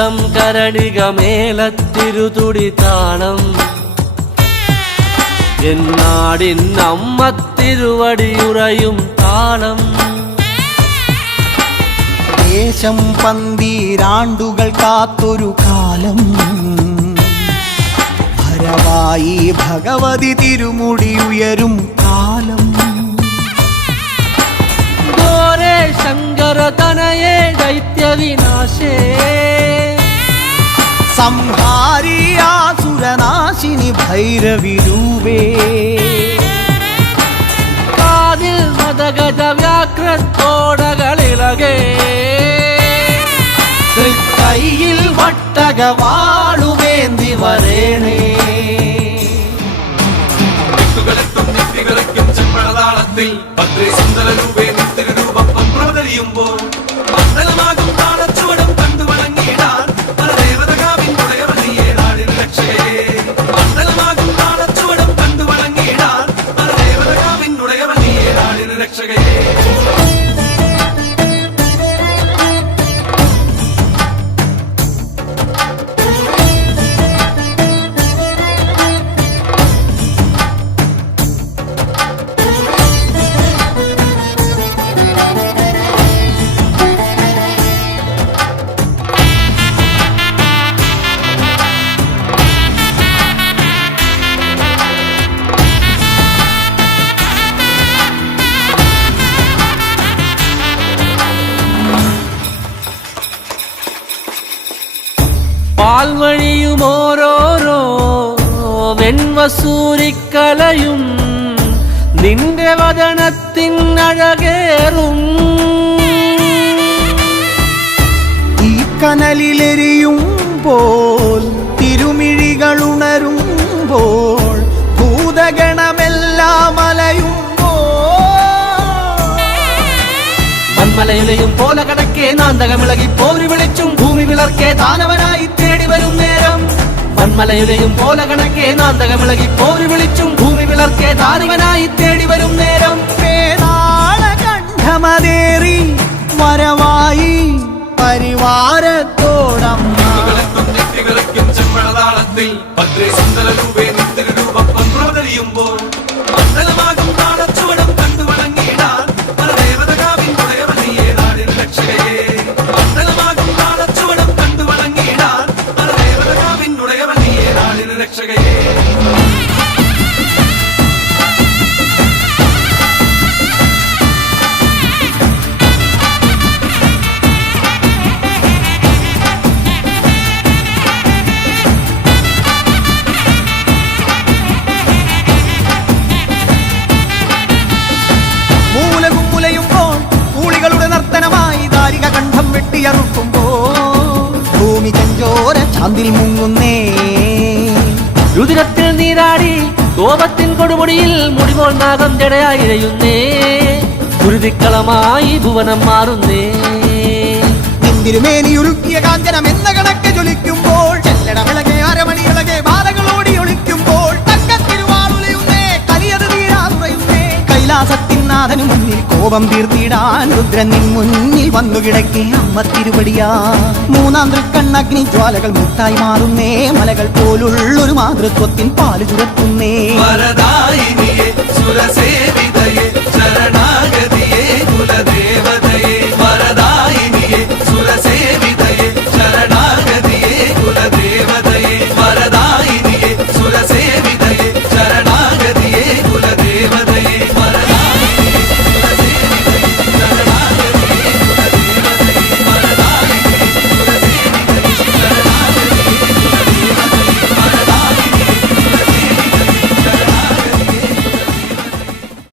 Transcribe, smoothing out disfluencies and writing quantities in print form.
കണ്ടം കരടികമേലത്തിരുതുടി താളം എന്നാടിൻ അമ്മ തിരുവടിയുറയും താളം ദേശം പന്തീരാണ്ടുകൾ കാത്തൊരു കാലം ഭരവായി ഭഗവതി തിരുമുടി ഉയരും കാലം ഗോരേ ശങ്കര തനയേ ദൈത്യവിനാശേ സംഹാരി ആസുരനാശിനി ഭൈരവി രൂപേ കാതിൽ മദഗജ വ്യാഘ്രത്തോടകളിളകേ തൃക്കൈയിൽ വട്ടകവാളുവേന്തി വരേണേ ചെമ്പഴതാളത്തിൽ ഭദ്രേ സുന്ദര രൂപേ നിത്യരൂപം പ്രവതരിയുമ്പോൾ മണ്ഡലമാകും താളച്ചുവടും കണ്ടു വണങ്ങിയിടാൻ പരദേവതകാവിൻ ഉടയവളിയെ നാടിന് രക്ഷകയെ മണ്ഡലമാകും താളച്ചുവടും കണ്ടു വണങ്ങിയിടാൻ പരദേവതകാവിൻ ഉടയവളിയെ നാടിന് രക്ഷകയെ പാൽവഴിയും ഓരോരോ വെൺവസൂരിക്കലയും നിന്റെ വദനത്തിനഴകേറും ഈ കനലിലെരിയുമ്പോൾ തിരുമിഴികളുണരുമ്പോൾ ഭൂതഗണമെല്ലാം മന്മലയുലയും പോലെ കടക്കേ നാന്തകമിളകി പോരി വിളിച്ചും ഭൂമി വിളർക്കേ ദാനവനായി തേടി വരും നേരം മന്മലയുലയും പോലെ കടക്കേ നാന്തകമിളകി പോരി വിളിച്ചും ഭൂമി വിളർക്കേ ദാനവനായി തേടി വരും നേരം കണ്ഠമതേറി വരവായി പരിവാരത്തോടമ്മ ചെമ്പഴതാളത്തിൽ ഭദ്രേ സുന്ദര രൂപേ നിത്യരൂപം പ്രവതരിയുമ്പോൾ മണ്ഡലമാകും താളച്ചുവടും കണ്ടു വണങ്ങിയിടാൻ പരദേവതകാവിൻ ഉടയവളിയെ നാടിന് രക്ഷകയെ മണ്ഡലമാകും താളച്ചുവടും കണ്ടു വണങ്ങിയിടാൻ പരദേവതകാവിൻ ഉടയവളിയെ നാടിന് രക്ഷകയെ ഭൂമി ചെഞ്ചോര ചാന്തിൽ മുങ്ങുന്നേ രുതിരത്തിൽ നീരാടി കോപത്തിൻ കൊടുമുടിയിൽ മുടിപോൽ നാഗം ജടയായി ഇഴയുന്നേ കുരുതിക്കളമായി ഭുവനം മാറുന്നേ തിരുമേനിയുരുക്കിയ കാഞ്ചനം എന്ന കണക്ക് ജ്വലിക്കുമ്പോൾ ചെല്ലട വിളകെ അരമണികളെ ബാലകളോടി ഒളിക്കുമ്പോൾ തക്കത്തിരുവാളുലയുന്നേ കലിയത് തീരാതുറയുന്നേ കൈലാസത്തിൻ നാഥനു മുന്നിൽ കോപം തീർത്തിടാൻ രുദ്രൻ നിൻ മുന്നിൽ വന്നു കിടക്കേ അമ്മ തിരുവടിയാ മൂന്നാം തൃക്കണ്ണഗ്നി ജ്വാലകൾ മുത്തായി മാറുന്നേ മലകൾ പോലുള്ളൊരു മാതൃത്വത്തിൻ പാല് ചുരത്തുന്നേ വരദായിനിയെ സുരസേവിതയെ ശരണാഗതി